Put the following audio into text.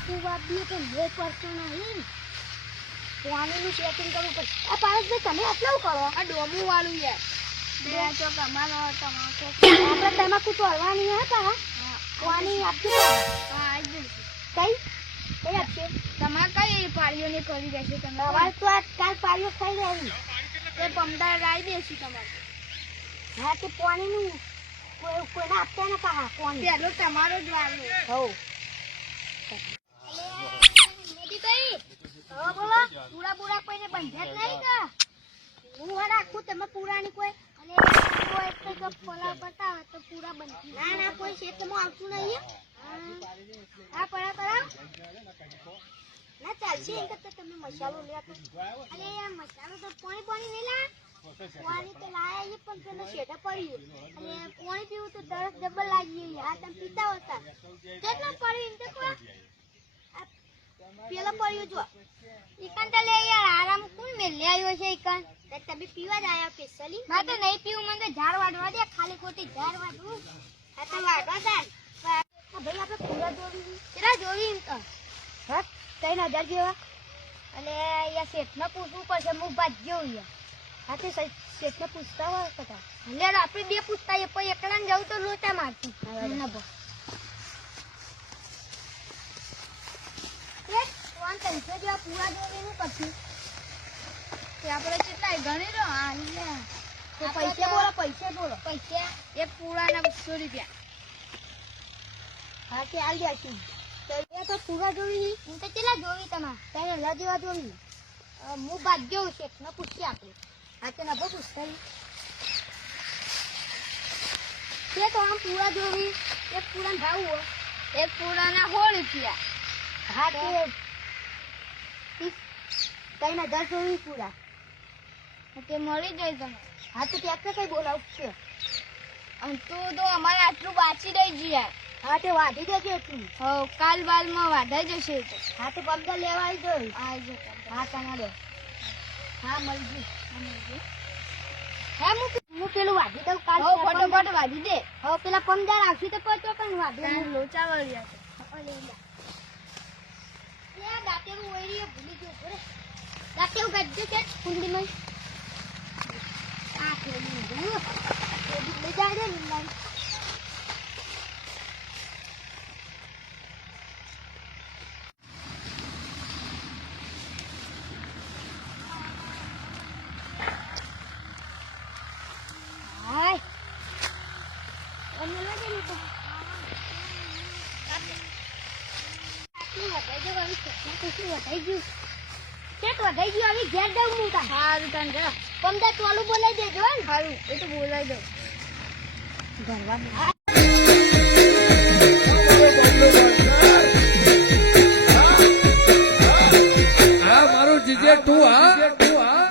કુવા બી તો લે પડતો નહીં પાણીનું સેટિંગ કરવું પડે આ પારસભાઈ તમે આટલું કરો આ ડોમું વાળું યાર બે ચોક અમારો તમાકુ આપણે તમાકુ ચોરવાની હે પા પાણી આપજો હા આજ કઈ કઈ આપશે તમારે કઈ પાળીઓને કરી દેશે તમે અમારે તો આ કાલ પાળીઓ થઈ રહી તે પમદાર રાઈ દેશી તમારે હા તે પાણીનું કોઈને આપતા ને પા પાણી પેલો તમારો જ વાળો હો મોદીભાઈ હા બોલો પૂરા પૂરા કોઈને બંધ્યા જ નહીં કા હું રાખું તમે પૂરાની કોઈ અને કોઈ તો ફોલા બતાવે તો પૂરા બંધી ના ના કોઈ ક્ષેત્રમાં આવતું નહીં હા પડા પડા ના ચાલશે એમ કરતા તમે મસાલો લે તો અરે યાર મસાલો તો પાણી નહીં લા પાણી તો લાયા પણ પેલો શેઢા પડ્યું અને પાણી પીવું તો તરત ડબલ લાગી આ તમે પીતા હતા કેટલા પડ્યું એમ તો પેલો પડ્યો જો ઈકન તો લે યાર આરામ કોણ મે લે આવ્યો છે ઈકન તમે પીવા જ આયા સ્પેશિયલી ના તો નહીં પીવું મને તો ઝાડ વાડવા દે ખાલી ખોટી ઝાડ વાડવું આ તો વાડવા દે ભાઈ આપણે પૂરા જોવી કેટલા જોવી એમ તો હા 3000 જેવા અને યાર શેઠને પૂછવું પડશે હું ભાજ્યો યાર હા તે શેઠને પૂછતા હોય કદા લે આપણે બે પૂછતા એ પણ એકલાને જવું તો લોટા મારતી ના બો કોણ કંઈક જેવા પૂરા જોઈને પછી તે આપણે કેટલાય ગણી લો આ લે તો પૈસા બોલો પૈસા એક પૂરાના 200 રૂપિયા હા કે આલ દેશું તો પૂરા જોવી હું તો કેટલા જોવી તમારે 3000 જેવા જોવી હું ભાગ્યો છે ન પૂછી આપણે હા તે નભો પૂછતા તે તો આમ પૂરા જોવી એક પૂરા ભાવ હોય એક પૂરાના 16 રૂપિયા હા તે 3000 જોવી પૂરા તે મળી જાય તમે હા તો ત્યાં કઈ બોલાવું છે અને તું તો અમારે આટલું બાચી રહી ગઈ યાર હા તે વાઢી દેજે તું હો કાલ બાલમાં વાઢાઈ જશે તો હા તો પંદર લેવા આવી જો હા તમારે હા મળી ગયું હા હું પેલું વાઢી દઉં કાલ ફટોફટ વાઢી દે હવે પેલા પંદર આવશે તો પચો પણ વાઢી લોચા વળ્યા છે દાંતેલું ઓયરી ભૂલી ગયો બરે દાંતેલું ગાજ્જો છે કુંડીમાં આ ખેલી લઈ જાય ને લીલા હાય અને લાગે ને તો વટાઈ ગયું આવી ઘેર દઉં હું તા સારું તને જા પમદા ટોલું બોલાઈ દેજો ને સારું એ તો બોલાઈ દઉં ઘરવાનું મારું જીજે તું હા